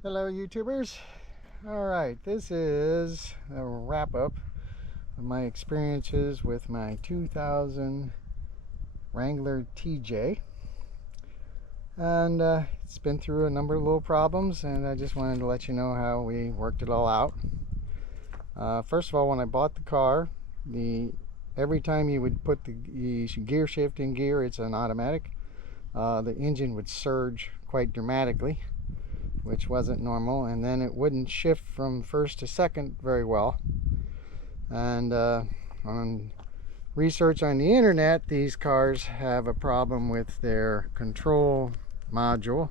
Hello YouTubers. Alright, this is a wrap-up of my experiences with my 2000 Wrangler TJ, and it's been through a number of little problems, and I just wanted to let you know how we worked it all out. First of all, when I bought the car, every time you would put the gear shift in gear, it's an automatic, the engine would surge quite dramatically, which wasn't normal, and then it wouldn't shift from first to second very well. And on research on the internet, these cars have a problem with their control module,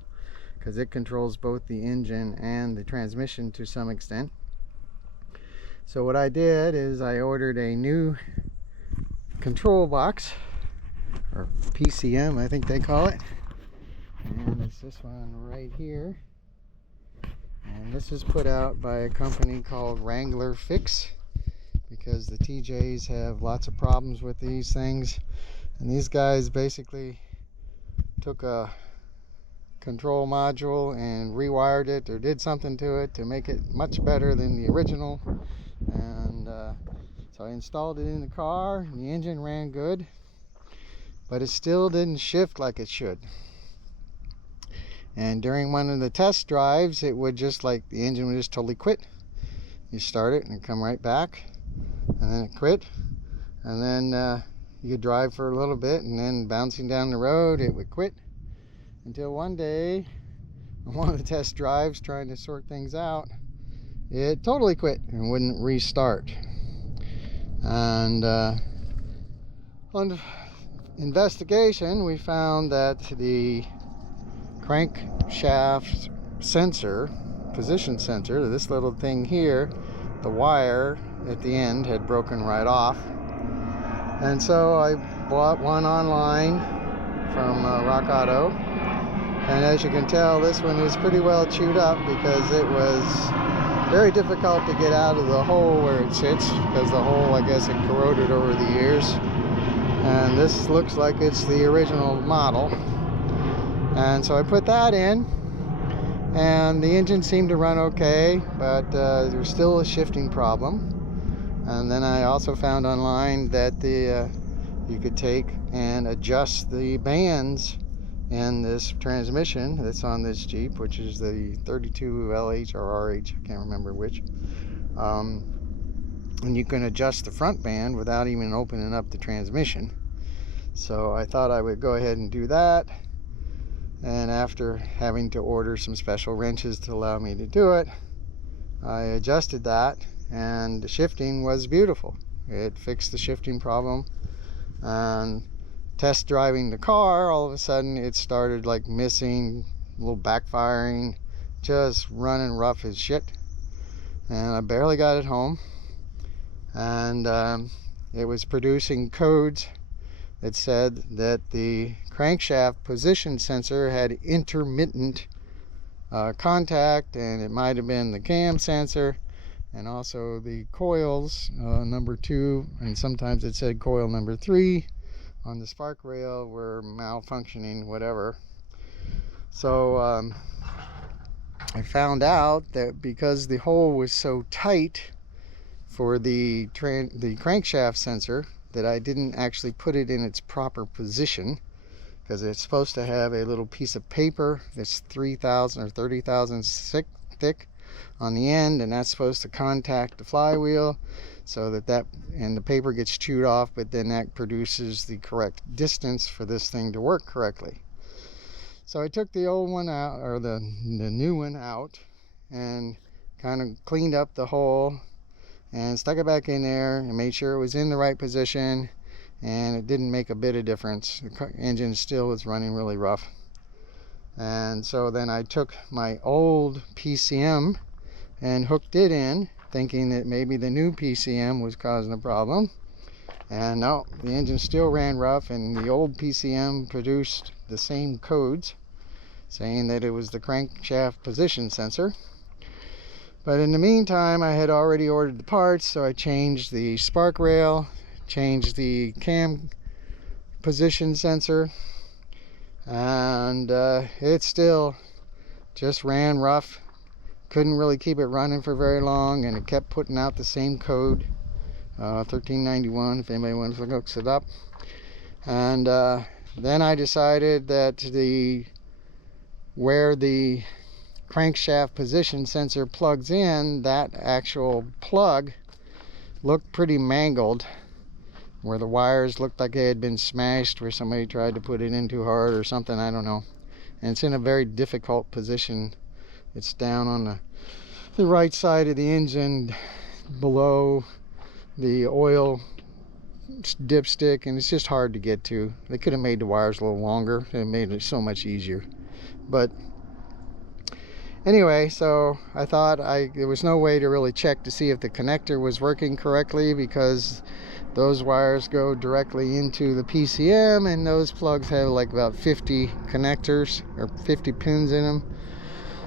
because it controls both the engine and the transmission to some extent. So what I did is I ordered a new control box, or PCM I think they call it, and it's this one right here. And this is put out by a company called Wrangler Fix, because the TJs have lots of problems with these things. And these guys basically took a control module and rewired it or did something to it to make it much better than the original. And so I installed it in the car, and the engine ran good, but it still didn't shift like it should. And during one of the test drives, it would just, like, the engine would just totally quit. You start it and it come right back, and then it quit, and then you could drive for a little bit, and then bouncing down the road it would quit, until one day on one of the test drives, trying to sort things out, it totally quit and wouldn't restart. And on investigation, we found that the crankshaft sensor, position sensor, this little thing here, the wire at the end had broken right off. And so I bought one online from Rock Auto, and as you can tell, this one is pretty well chewed up, because it was very difficult to get out of the hole where it sits, because the hole, I guess, had corroded over the years. And this looks like it's the original model. And so I put that in, and the engine seemed to run okay, but there's still a shifting problem. And then I also found online that you could take and adjust the bands in this transmission that's on this Jeep, which is the 32 LH or RH, I can't remember which. And you can adjust the front band without even opening up the transmission. So I thought I would go ahead and do that. And after having to order some special wrenches to allow me to do it, I adjusted that, and the shifting was beautiful. It fixed the shifting problem. And test driving the car, all of a sudden it started like missing, a little backfiring, just running rough as shit. And I barely got it home. And it was producing codes that said that the crankshaft position sensor had intermittent contact, and it might have been the cam sensor, and also the coils number 2, and sometimes it said coil number 3 on the spark rail were malfunctioning, whatever. So I found out that because the hole was so tight for the crankshaft sensor, that I didn't actually put it in its proper position, because it's supposed to have a little piece of paper that's 3,000 or 30,000 thick on the end, and that's supposed to contact the flywheel, so that and the paper gets chewed off, but then that produces the correct distance for this thing to work correctly. So I took the old one out, or the new one out, and kind of cleaned up the hole and stuck it back in there and made sure it was in the right position, and it didn't make a bit of difference. The engine still was running really rough. And so then I took my old PCM and hooked it in, thinking that maybe the new PCM was causing a problem. And no, the engine still ran rough, and the old PCM produced the same codes saying that it was the crankshaft position sensor. But in the meantime, I had already ordered the parts, so I changed the spark rail, changed the cam position sensor, and it still just ran rough. couldn't really keep it running for very long, and it kept putting out the same code, 1391, if anybody wants to look it up. And then I decided that where the crankshaft position sensor plugs in, that actual plug looked pretty mangled, where the wires looked like they had been smashed, where somebody tried to put it in too hard or something, I don't know. And it's in a very difficult position. It's down on the right side of the engine, below the oil dipstick, and it's just hard to get to. They could have made the wires a little longer. It made it so much easier. But anyway, so I thought there was no way to really check to see if the connector was working correctly, because those wires go directly into the PCM, and those plugs have like about 50 connectors or 50 pins in them.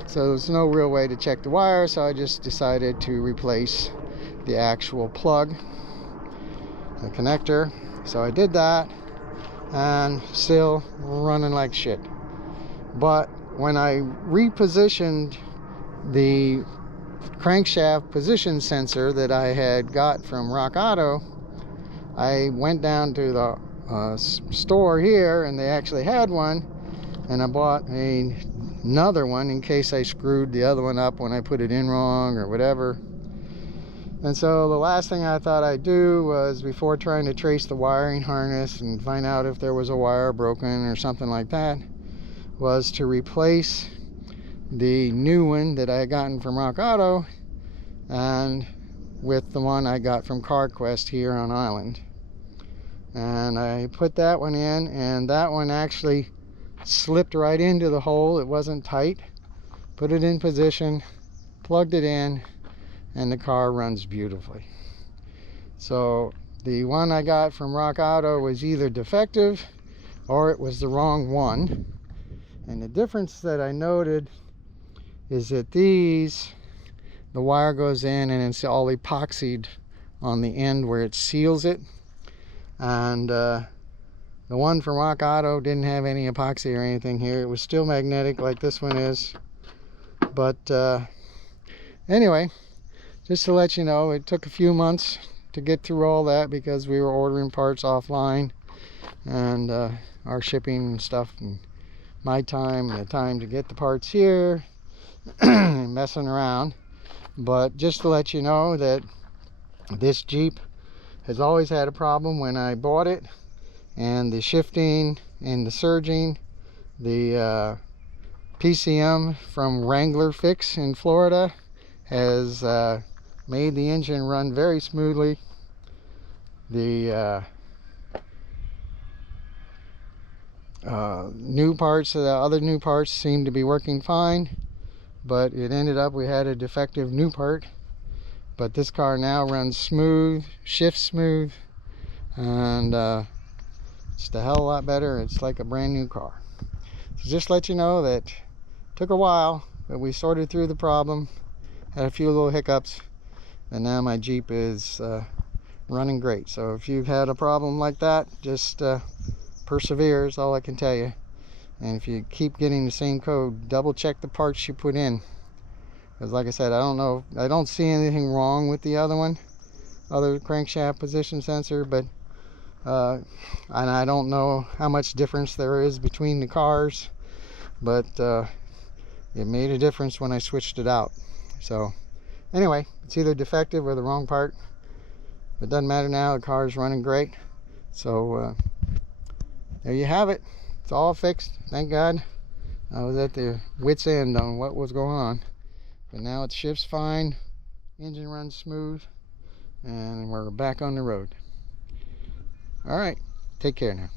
So there's no real way to check the wire, so I just decided to replace the actual plug, the connector. So I did that, and still running like shit. But when I repositioned the crankshaft position sensor that I had got from Rock Auto, I went down to the store here, and they actually had one, and I bought another one in case I screwed the other one up when I put it in wrong or whatever. And so the last thing I thought I'd do was, before trying to trace the wiring harness and find out if there was a wire broken or something like that, was to replace the new one that I had gotten from Rock Auto and with the one I got from CarQuest here on Island. And I put that one in, and that one actually slipped right into the hole. It wasn't tight. Put it in position, plugged it in, and the car runs beautifully. So the one I got from Rock Auto was either defective or it was the wrong one. And the difference that I noted is that the wire goes in and it's all epoxied on the end where it seals it. And the one from Rock Auto didn't have any epoxy or anything here. It was still magnetic like this one is. But anyway, just to let you know, it took a few months to get through all that, because we were ordering parts offline, and our shipping and stuff, and my time and the time to get the parts here and messing around. But just to let you know that this Jeep has always had a problem when I bought it, and the shifting and the surging, the PCM from Wrangler Fix in Florida has made the engine run very smoothly. The new parts, the other new parts seem to be working fine, but it ended up we had a defective new part. But this car now runs smooth, shifts smooth, and it's a hell of a lot better. It's like a brand new car. So just let you know that it took a while, but we sorted through the problem. Had a few little hiccups, and now my Jeep is running great. So if you've had a problem like that, just persevere is all I can tell you. And if you keep getting the same code, double check the parts you put in, because like I said, I don't see anything wrong with the other crankshaft position sensor, but and I don't know how much difference there is between the cars, but it made a difference when I switched it out. So anyway, it's either defective or the wrong part. It doesn't matter now, the car is running great. So there you have it. It's all fixed, thank God. I was at the wit's end on what was going on, but now it shifts fine, engine runs smooth, and we're back on the road. All right, take care now.